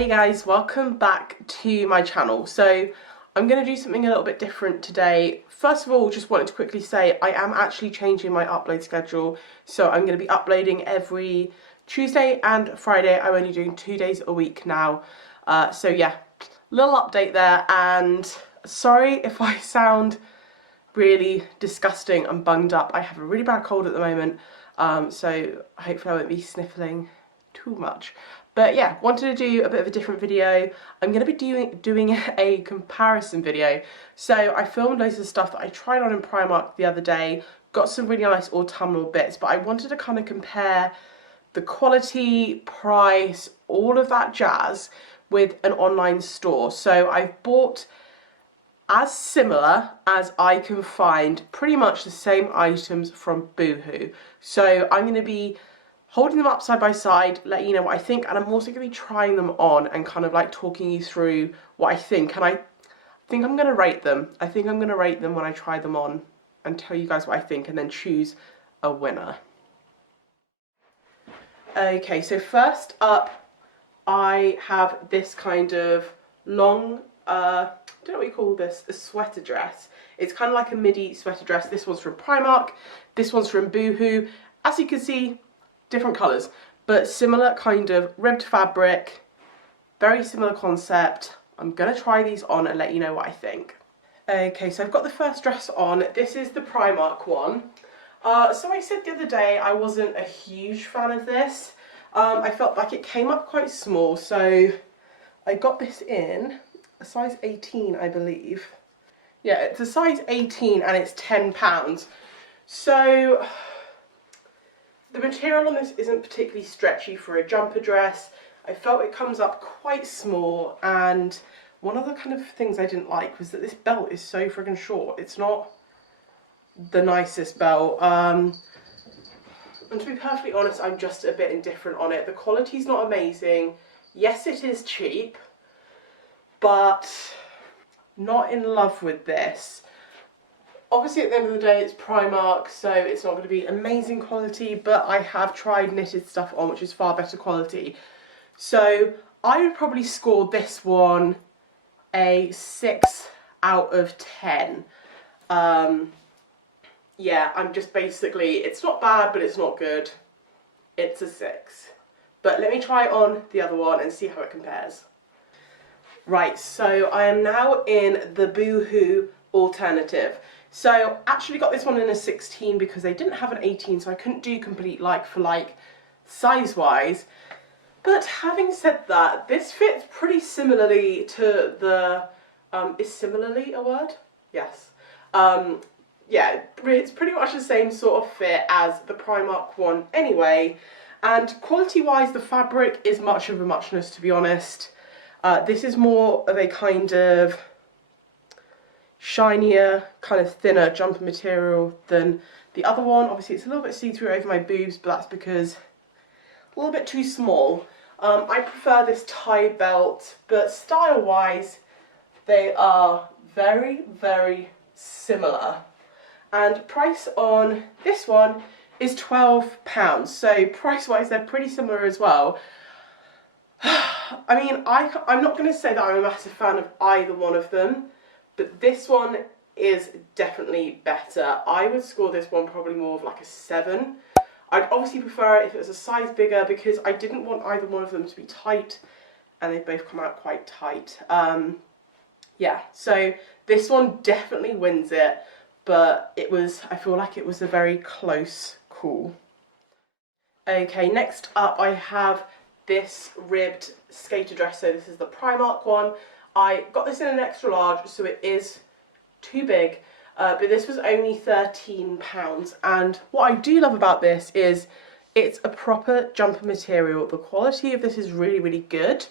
Hey guys, welcome back to my channel. So I'm going to do something a little bit different today. First of all, just wanted to quickly say I am actually changing my upload schedule. So I'm going to be uploading every Tuesday and Friday. I'm only doing 2 days a week now. So yeah, little update there, and sorry if I sound really disgusting and bunged up. I have a really bad cold at the moment, so hopefully I won't be sniffling too much. But yeah, wanted to do a bit of a different video. I'm going to be doing a comparison video. So I filmed loads of stuff that I tried on in Primark the other day, got some really nice autumnal bits, but I wanted to kind of compare the quality, price, all of that jazz with an online store. So I've bought as similar as I can find pretty much the same items from Boohoo. So I'm going to be holding them up side by side, letting you know what I think, and I'm also going to be trying them on and kind of like talking you through what I think. And I think I'm going to rate them. I think I'm going to rate them when I try them on and tell you guys what I think and then choose a winner. Okay, so first up I have this kind of long, I don't know what you call this, a sweater dress. It's kind of like a midi sweater dress. This one's from Primark, this one's from Boohoo. As you can see, different colours, but similar kind of ribbed fabric, very similar concept. I'm going to try these on and let you know what I think. Okay, so I've got the first dress on. This is the Primark one. So I said the other day I wasn't a huge fan of this. I felt like it came up quite small, so I got this in a size 18, I believe. Yeah, it's a size 18 and it's £10. So the material on this isn't particularly stretchy for a jumper dress. I felt it comes up quite small, and one of the kind of things I didn't like was that this belt is so friggin' short. It's not the nicest belt. And to be perfectly honest, I'm just a bit indifferent on it. The quality's not amazing. Yes, it is cheap, but not in love with this. Obviously, at the end of the day, it's Primark, so it's not going to be amazing quality, but I have tried knitted stuff on, which is far better quality. So I would probably score this one a 6 out of 10. Yeah, I'm just basically, it's not bad, but it's not good. It's a 6. But let me try on the other one and see how it compares. Right, so I am now in the Boohoo alternative. So actually got this one in a 16 because they didn't have an 18, so I couldn't do complete like for like size wise. But having said that, this fits pretty similarly to the, is similarly a word? Yes. Yeah, it's pretty much the same sort of fit as the Primark one anyway. And quality wise, the fabric is much of a muchness, to be honest. This is more of a kind of shinier, kind of thinner jumper material than the other one. Obviously it's a little bit see-through over my boobs, but that's because a little bit too small. I prefer this tie belt, but style-wise they are very, very similar. And price on this one is £12, so price-wise they're pretty similar as well. I mean, I'm not going to say that I'm a massive fan of either one of them, but this one is definitely better. I would score this one probably more of like a 7. I'd obviously prefer it if it was a size bigger because I didn't want either one of them to be tight, and they both come out quite tight. Yeah, so this one definitely wins it, but I feel like it was a very close call. Okay, next up I have this ribbed skater dress. So this is the Primark one. I got this in an extra large, so it is too big, but this was only £13. And what I do love about this is it's a proper jumper material. The quality of this is really, really good.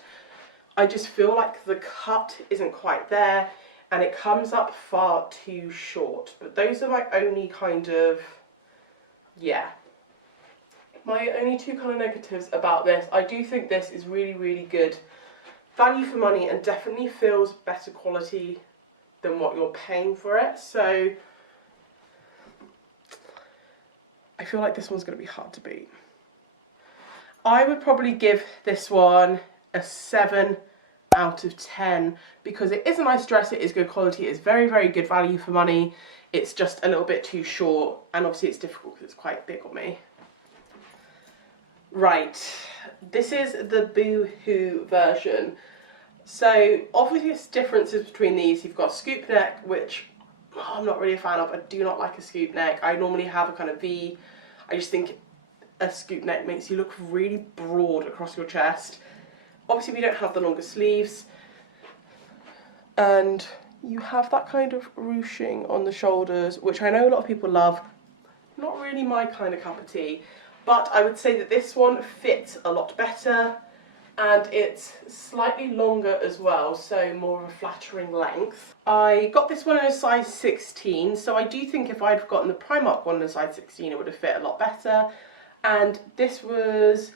I just feel like the cut isn't quite there and it comes up far too short. But those are my only kind of, yeah, my only two kind of negatives about this. I do think this is really, really good value for money and definitely feels better quality than what you're paying for it. So I feel like this one's going to be hard to beat. I would probably give this one a 7 out of 10 because it is a nice dress, it is good quality, it's very, very good value for money. It's just a little bit too short, and obviously it's difficult because it's quite big on me. Right, this is the Boohoo version. So obvious differences between these. You've got scoop neck, which I'm not really a fan of. I do not like a scoop neck. I normally have a kind of V. I just think a scoop neck makes you look really broad across your chest. Obviously we don't have the longer sleeves, and you have that kind of ruching on the shoulders, which I know a lot of people love. Not really my kind of cup of tea, but I would say that this one fits a lot better, and it's slightly longer as well, so more of a flattering length. I got this one in a size 16, so I do think if I'd gotten the Primark one in a size 16 it would have fit a lot better, and this was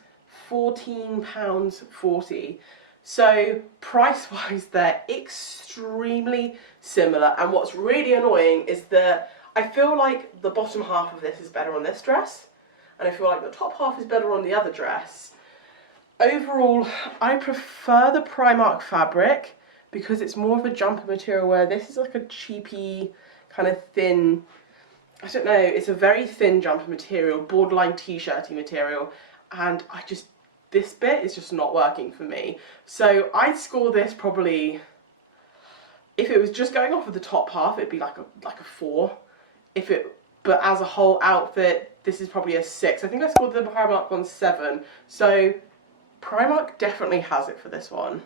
£14.40. So price-wise they're extremely similar, and what's really annoying is that I feel like the bottom half of this is better on this dress, and I feel like the top half is better on the other dress. Overall, I prefer the Primark fabric because it's more of a jumper material, where this is like a cheapy, kind of thin, I don't know, it's a very thin jumper material, borderline t-shirty material, and this bit is just not working for me. So I'd score this probably, if it was just going off of the top half, it'd be like a 4. But as a whole outfit, this is probably a 6. I think I scored the Primark one 7. So Primark definitely has it for this one.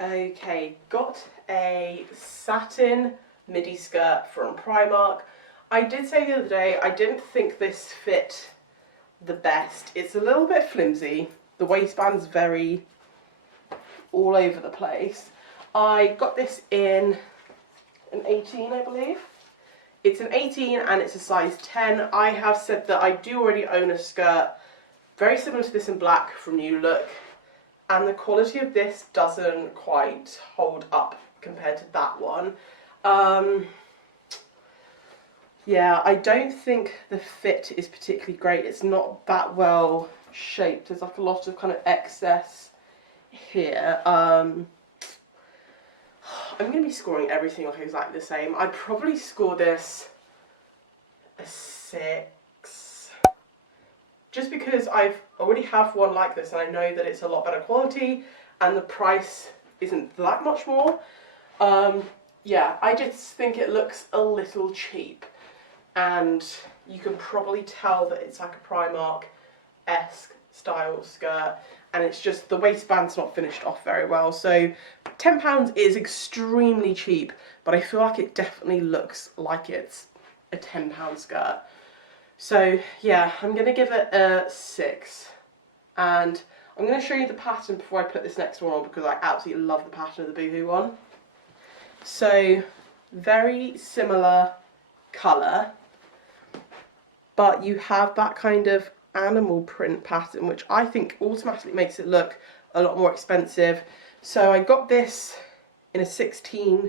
Okay, got a satin midi skirt from Primark. I did say the other day I didn't think this fit the best. It's a little bit flimsy. The waistband's very all over the place. I got this in an 18, I believe. It's an 18 and it's a size 10. I have said that I do already own a skirt very similar to this in black from New Look, and the quality of this doesn't quite hold up compared to that one. Yeah, I don't think the fit is particularly great. It's not that well shaped. There's like a lot of kind of excess here. I'm going to be scoring everything like exactly the same. I'd probably score this a 6. Just because I already have one like this and I know that it's a lot better quality and the price isn't that much more. Yeah, I just think it looks a little cheap, and you can probably tell that it's like a Primark-esque style skirt, and it's just the waistband's not finished off very well. So £10 is extremely cheap, but I feel like it definitely looks like it's a £10 skirt. So yeah, I'm going to give it a 6, and I'm going to show you the pattern before I put this next one on, because I absolutely love the pattern of the Boohoo one. So very similar colour, but you have that kind of animal print pattern, which I think automatically makes it look a lot more expensive. So I got this in a 16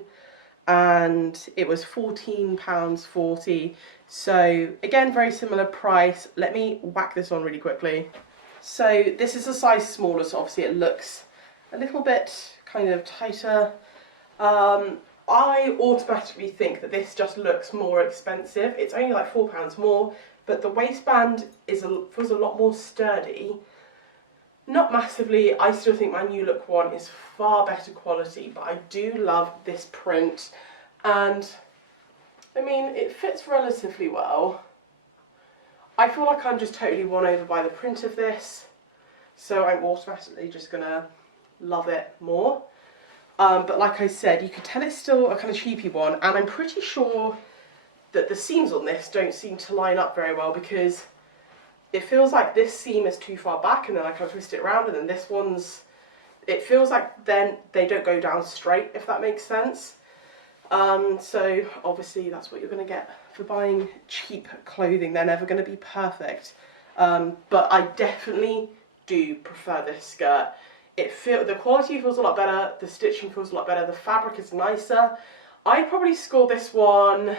and it was £14.40. So again, very similar price. Let me whack this on really quickly. So this is a size smaller, so obviously it looks a little bit kind of tighter. I automatically think that this just looks more expensive. It's only like £4 more, but the waistband feels a lot more sturdy. Not massively. I still think my New Look one is far better quality, but I do love this print, and I mean, it fits relatively well. I feel like I'm just totally won over by the print of this, so I'm automatically just gonna love it more. But like I said, you can tell it's still a kind of cheapy one, and I'm pretty sure that the seams on this don't seem to line up very well, because it feels like this seam is too far back and then I kind of twist it around, and then this one's, it feels like then they don't go down straight, if that makes sense. So obviously that's what you're going to get for buying cheap clothing. They're never going to be perfect. But I definitely do prefer this skirt. The quality feels a lot better, the stitching feels a lot better, the fabric is nicer. I'd probably score this one,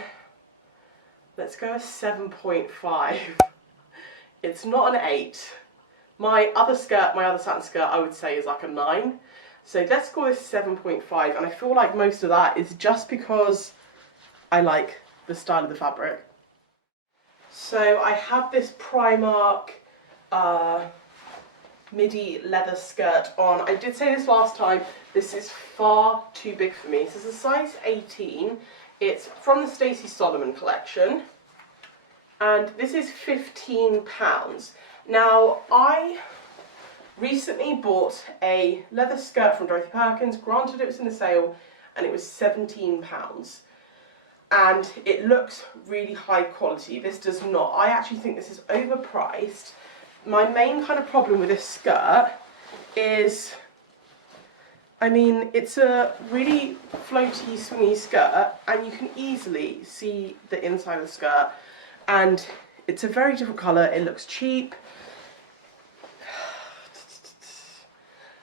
let's go a 7.5. It's not an 8, My other satin skirt, I would say is like a 9. So let's call this 7.5, and I feel like most of that is just because I like the style of the fabric. So I have this Primark midi leather skirt on. I did say this last time, this is far too big for me. This is a size 18. It's from the Stacey Solomon collection, and this is £15. Now, I recently bought a leather skirt from Dorothy Perkins. Granted, it was in a sale, and it was £17. And it looks really high quality. This does not. I actually think this is overpriced. My main kind of problem with this skirt is, I mean, it's a really floaty, swingy skirt, and you can easily see the inside of the skirt, and it's a very different colour. It looks cheap.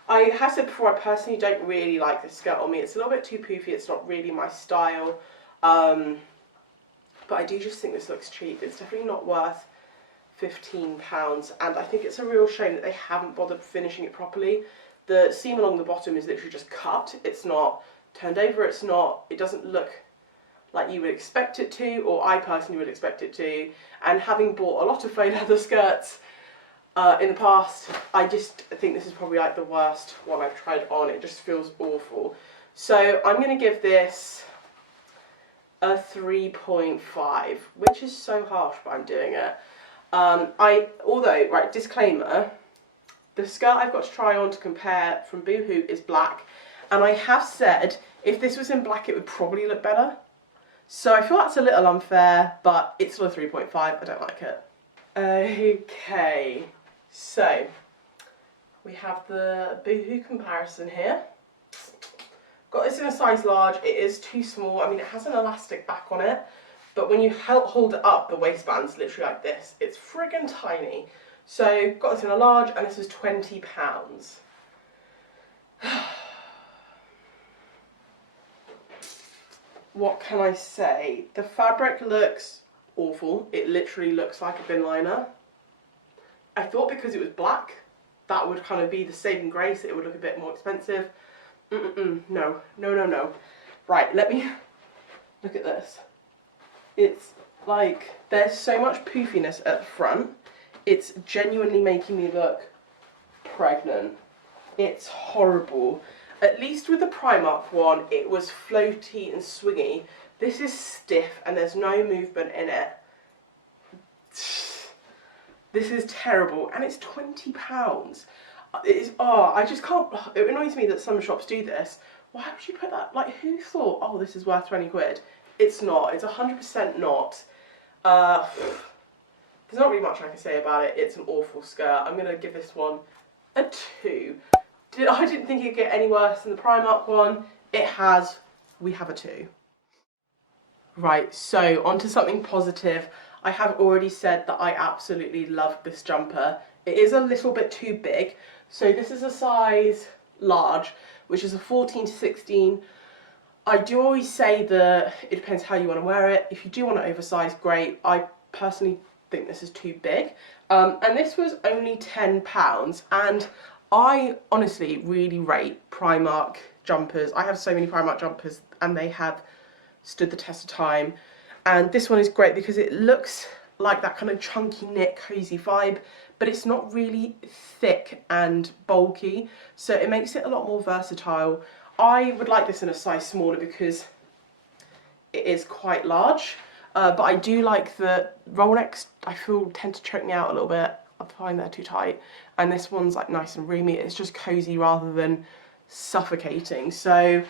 I have said before, I personally don't really like this skirt on me. It's a little bit too poofy. It's not really my style. But I do just think this looks cheap. It's definitely not worth £15, and I think it's a real shame that they haven't bothered finishing it properly. The seam along the bottom is literally just cut. It's not turned over. It doesn't look like you would expect it to, or I personally would expect it to. And having bought a lot of faux leather skirts in the past, I just think this is probably like the worst one I've tried on. It just feels awful. So I'm going to give this a 3.5, which is so harsh, but I'm doing it. Although, right, disclaimer, the skirt I've got to try on to compare from Boohoo is black, and I have said if this was in black it would probably look better. So I feel that's a little unfair, but it's still a 3.5, I don't like it. Okay, so we have the Boohoo comparison here. Got this in a size large. It is too small. I mean, it has an elastic back on it, but when you hold it up, the waistband's literally like this. It's friggin' tiny. So got this in a large, and this is £20. What can I say? The fabric looks awful. It literally looks like a bin liner. I thought because it was black, that would kind of be the saving grace. It would look a bit more expensive. No. Right, let me look at this. It's like, there's so much poofiness at the front. It's genuinely making me look pregnant. It's horrible. At least with the Primark one, it was floaty and swingy. This is stiff and there's no movement in it. This is terrible, and it's £20. It is, I just can't, it annoys me that some shops do this. Why would you put that, like, who thought, oh, this is worth 20 quid? It's not, it's 100% not. There's not really much I can say about it. It's an awful skirt. I'm going to give this one a 2. I didn't think it'd get any worse than the Primark one. It has. We have a 2. Right, so onto something positive. I have already said that I absolutely love this jumper. It is a little bit too big. So this is a size large, which is a 14 to 16. I do always say that it depends how you want to wear it. If you do want it oversized, great. I personally think this is too big. And this was only £10. And I honestly really rate Primark jumpers. I have so many Primark jumpers and they have stood the test of time. And this one is great because it looks like that kind of chunky knit, cozy vibe, but it's not really thick and bulky, so it makes it a lot more versatile. I would like this in a size smaller because it is quite large, but I do like the roll necks. I feel tend to choke me out a little bit. I find they're too tight, and this one's like nice and roomy. It's just cozy rather than suffocating. So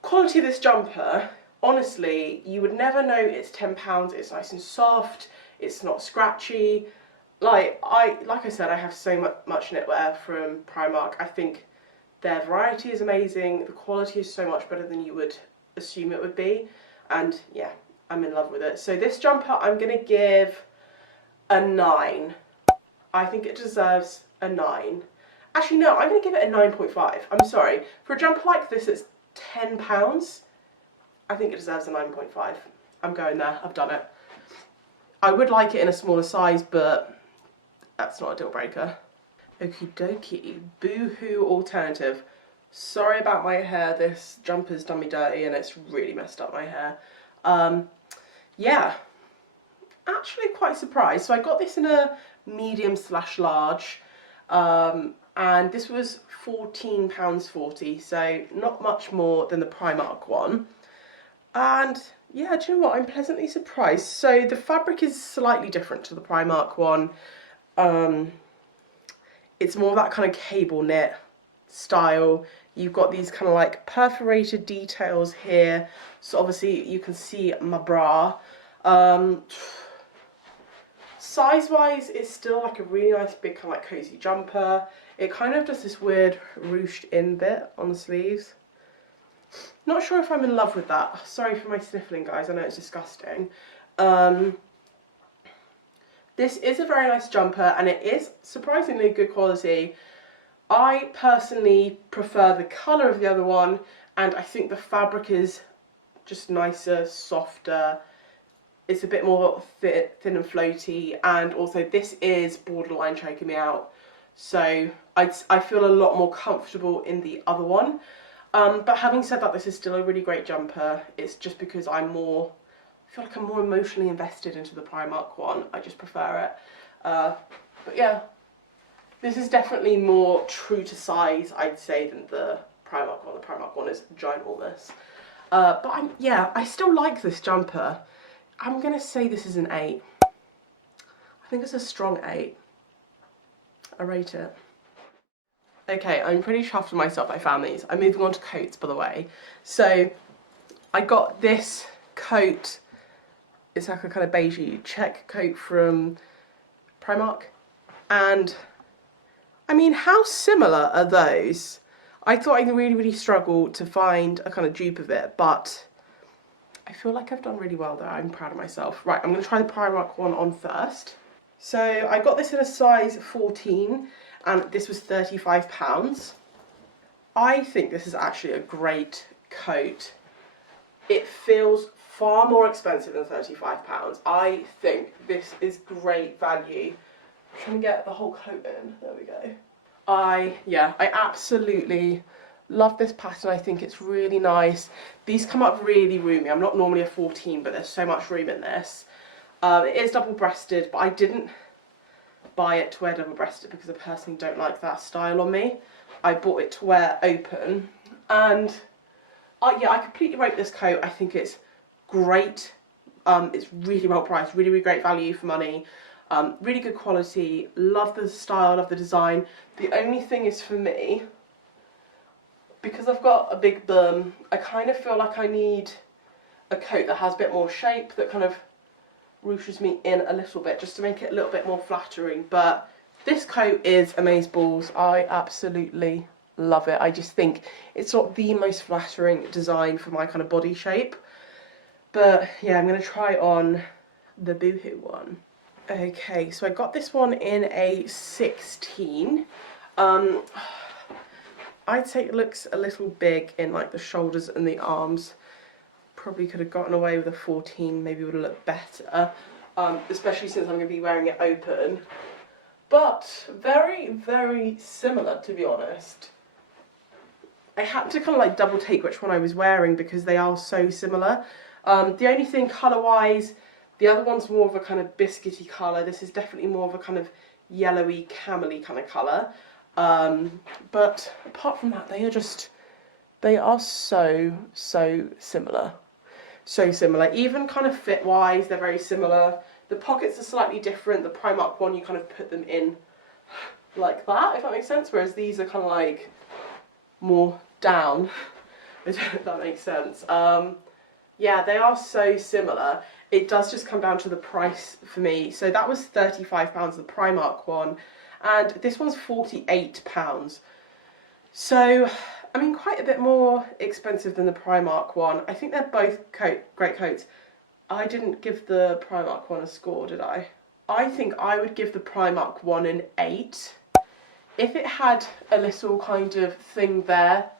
quality of this jumper, honestly, you would never know it's £10. It's nice and soft. It's not scratchy. Like I said, I have so much knitwear from Primark. I think their variety is amazing. The quality is so much better than you would assume it would be. And yeah, I'm in love with it. So this jumper, I'm going to give a 9. I think it deserves a 9. Actually, no, I'm going to give it a 9.5. I'm sorry. For a jumper like this, it's £10. I think it deserves a 9.5. I'm going there. I've done it. I would like it in a smaller size, but that's not a deal breaker. Okie dokie. Boohoo alternative. Sorry about my hair. This jumper's done me dirty and it's really messed up my hair. Yeah, actually quite surprised. So I got this in a medium/large, and this was £14.40, so not much more than the Primark one. And yeah, do you know what? I'm pleasantly surprised. So the fabric is slightly different to the Primark one. It's more of that kind of cable knit style. You've got these kind of like perforated details here. So obviously you can see my bra. Size-wise, it's still like a really nice big kind of like cozy jumper. It kind of does this weird ruched in bit on the sleeves. Not sure if I'm in love with that. Sorry for my sniffling, guys. I know it's disgusting. This is a very nice jumper and it is surprisingly good quality. I personally prefer the colour of the other one, and I think the fabric is just nicer, softer. It's a bit more thin and floaty, and also this is borderline choking me out. So I feel a lot more comfortable in the other one. But having said that, this is still a really great jumper. It's just because I feel like I'm more emotionally invested into the Primark one. I just prefer it. But yeah, this is definitely more true to size, I'd say, than the Primark one. The Primark one is ginormous. But I still like this jumper. I'm going to say this is an 8. I think it's a strong 8. I rate it. Okay, I'm pretty chuffed with myself. I found these. I'm moving on to coats, by the way. So I got this coat. It's like a kind of beigey check coat from Primark. And I mean, how similar are those? I thought I really struggled to find a kind of dupe of it, but I feel like I've done really well there. I'm proud of myself. Right, I'm going to try the Primark one on first. So I got this in a size 14 and this was £35. I think this is actually a great coat. It feels far more expensive than £35. I think this is great value. I'm trying to get the whole coat in. There we go. I absolutely love this pattern. I think it's really nice. These come up really roomy. I'm not normally a 14, but there's so much room in this. It is double-breasted, but I didn't buy it to wear double-breasted because I personally don't like that style on me. I bought it to wear open, and I completely rate this coat. I think it's great. It's really well priced, really great value for money. Really good quality. Love the style, love the design. The only thing is for me, because I've got a big bum, I kind of feel like I need a coat that has a bit more shape, that kind of ruches me in a little bit, just to make it a little bit more flattering. But this coat is amazeballs. I absolutely love it. I just think it's not the most flattering design for my kind of body shape. But yeah, I'm going to try on the Boohoo one. Okay, so I got this one in a 16. I'd say it looks a little big in like the shoulders and the arms. Probably could have gotten away with a 14, maybe would have looked better, especially since I'm going to be wearing it open. But very similar, to be honest. I had to kind of like double take which one I was wearing because they are so similar. The only thing colour-wise, the other one's more of a kind of biscuity colour. This is definitely more of a kind of yellowy, camel-y kind of colour. But apart from that, they are so similar. So similar. Even kind of fit-wise, they're very similar. The pockets are slightly different. The Primark one, you kind of put them in like that, if that makes sense. Whereas these are kind of like more down. I don't know if that makes sense. Yeah, they are so similar. It does just come down to the price for me. So that was £35, the Primark one. And this one's £48. So, I mean, quite a bit more expensive than the Primark one. I think they're both great coats. I didn't give the Primark one a score, did I? I think I would give the Primark one an 8. If it had a little kind of thing there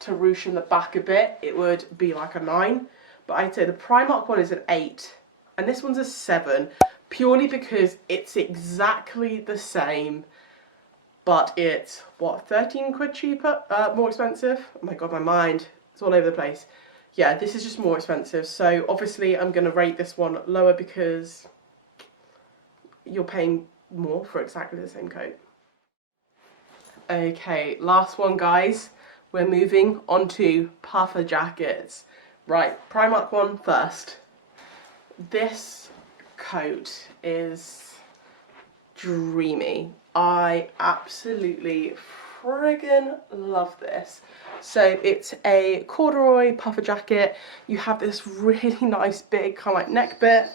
to ruche in the back a bit, it would be like a 9. But I'd say the Primark one is an 8. And this one's a 7. Purely because it's exactly the same, but it's, what, 13 quid cheaper, more expensive? Oh my god, my mind, it's all over the place. Yeah, this is just more expensive, so obviously I'm going to rate this one lower because you're paying more for exactly the same coat. Okay, last one, guys. We're moving on to puffer jackets. Right, Primark one first. This coat is dreamy. I absolutely friggin' love this. So it's a corduroy puffer jacket. You have this really nice big kind of like neck bit.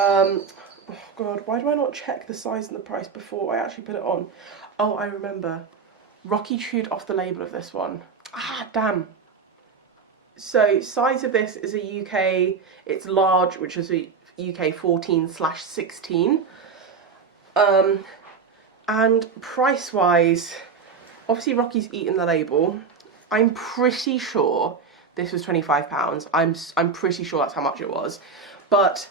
Oh god, why do I not check the size and the price before I actually put it on? Oh, I remember. Rocky chewed off the label of this one. Ah, damn. So size of this is a UK, it's large, which is a UK 14/16. And price wise, obviously Rocky's eaten the label. I'm pretty sure this was £25. I'm pretty sure that's how much it was. But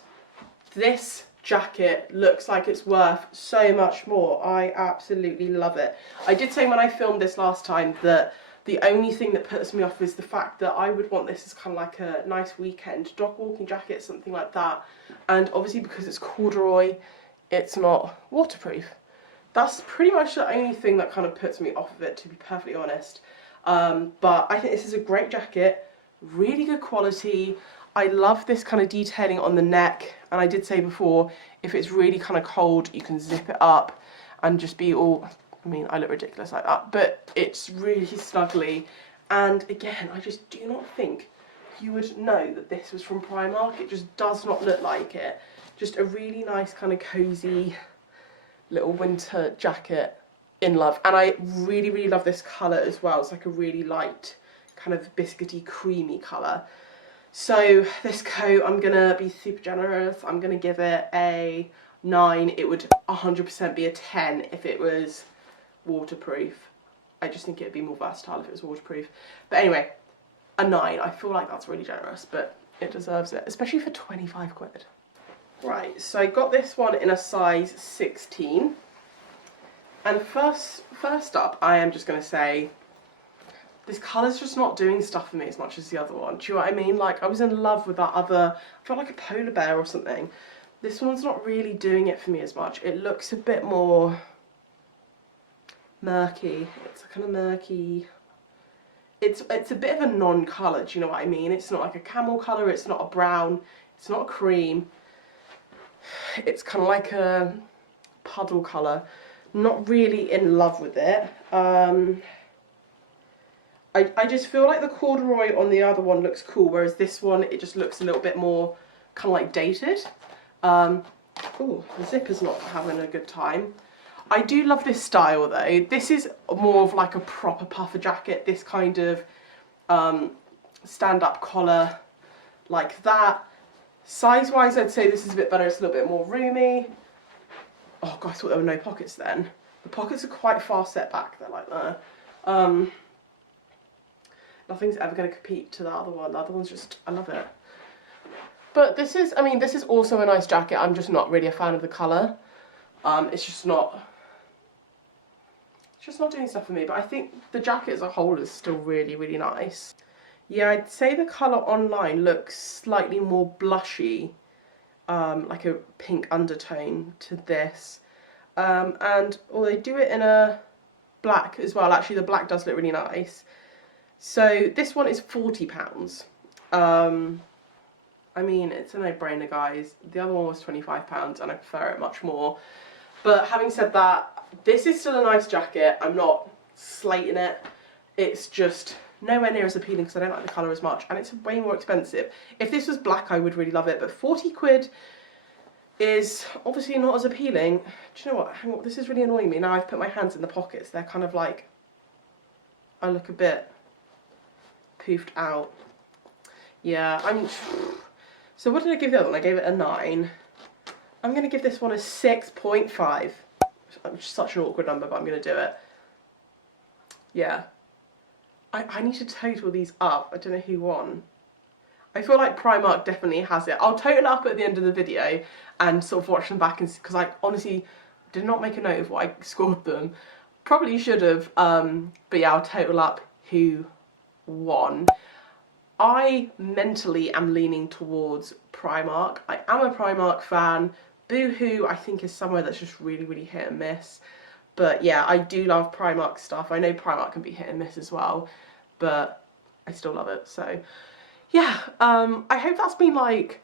this jacket looks like it's worth so much more. I absolutely love it. I did say when I filmed this last time that the only thing that puts me off is the fact that I would want this as kind of like a nice weekend dog walking jacket, something like that. And obviously because it's corduroy, it's not waterproof. That's pretty much the only thing that kind of puts me off of it, to be perfectly honest. But I think this is a great jacket, really good quality. I love this kind of detailing on the neck, and I did say before, if it's really kind of cold, you can zip it up and just be all, I mean, I look ridiculous like that, but it's really snuggly. And again, I just do not think you would know that this was from Primark. It just does not look like it. Just a really nice kind of cozy little winter jacket. In love. And I really, really love this colour as well. It's like a really light, kind of biscuity, creamy colour. So this coat, I'm going to be super generous. I'm going to give it a 9. It would 100% be a 10 if it was waterproof. I just think it would be more versatile if it was waterproof. But anyway, a 9. I feel like that's really generous, but it deserves it, especially for 25 quid. Right, so I got this one in a size 16. And first up, I am just going to say, this colour's just not doing stuff for me as much as the other one. Do you know what I mean? Like, I was in love with that other, I felt like a polar bear or something. This one's not really doing it for me as much. It looks a bit more murky. It's a kind of murky. It's a bit of a non-colour, do you know what I mean? It's not like a camel colour, it's not a brown, it's not a cream. It's kind of like a puddle colour. Not really in love with it. I just feel like the corduroy on the other one looks cool, whereas this one, it just looks a little bit more kind of like dated. Oh, the zipper's not having a good time. I do love this style though. This is more of like a proper puffer jacket, this kind of stand-up collar like that. Size-wise, I'd say this is a bit better. It's a little bit more roomy. Oh god, I thought there were no pockets then. The pockets are quite far set back, they're like that. Nothing's ever going to compete to the other one. The other one's just, I love it. But this is, I mean, this is also a nice jacket. I'm just not really a fan of the colour. It's just not doing stuff for me. But I think the jacket as a whole is still really, really nice. Yeah, I'd say the colour online looks slightly more blushy. Like a pink undertone to this. And they do it in a black as well. Actually, the black does look really nice. So this one is £40. I mean, it's a no-brainer, guys. The other one was £25 and I prefer it much more. But having said that, this is still a nice jacket. I'm not slating it. It's just nowhere near as appealing because I don't like the colour as much, and it's way more expensive. If this was black, I would really love it, but 40 quid is obviously not as appealing. Do you know what? Hang on, this is really annoying me. Now I've put my hands in the pockets. They're kind of like, I look a bit poofed out. Yeah, so what did I give the other one? I gave it a 9. I'm going to give this one a 6.5. It's such an awkward number, but I'm going to do it. Yeah. I need to total these up. I don't know who won. I feel like Primark definitely has it. I'll total up at the end of the video and sort of watch them back, because I honestly did not make a note of what I scored them. Probably should have, but yeah, I'll total up who won. I mentally am leaning towards Primark. I am a Primark fan. Boohoo, I think, is somewhere that's just really, really hit and miss. But yeah, I do love Primark stuff. I know Primark can be hit and miss as well, but I still love it. So yeah, I hope that's been like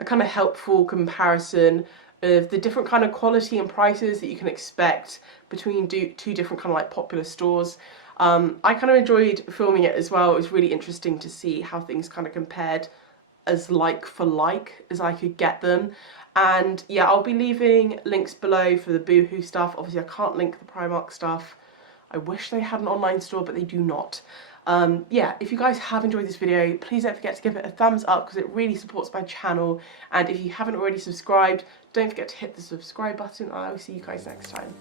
a kind of helpful comparison of the different kind of quality and prices that you can expect between two different kind of like popular stores. I kind of enjoyed filming it as well. It was really interesting to see how things kind of compared as like for like as I could get them. And yeah, I'll be leaving links below for the Boohoo stuff. Obviously I can't link the Primark stuff. I wish they had an online store, but they do not. Yeah, if you guys have enjoyed this video, please don't forget to give it a thumbs up because it really supports my channel. And if you haven't already subscribed, don't forget to hit the subscribe button. I will see you guys next time.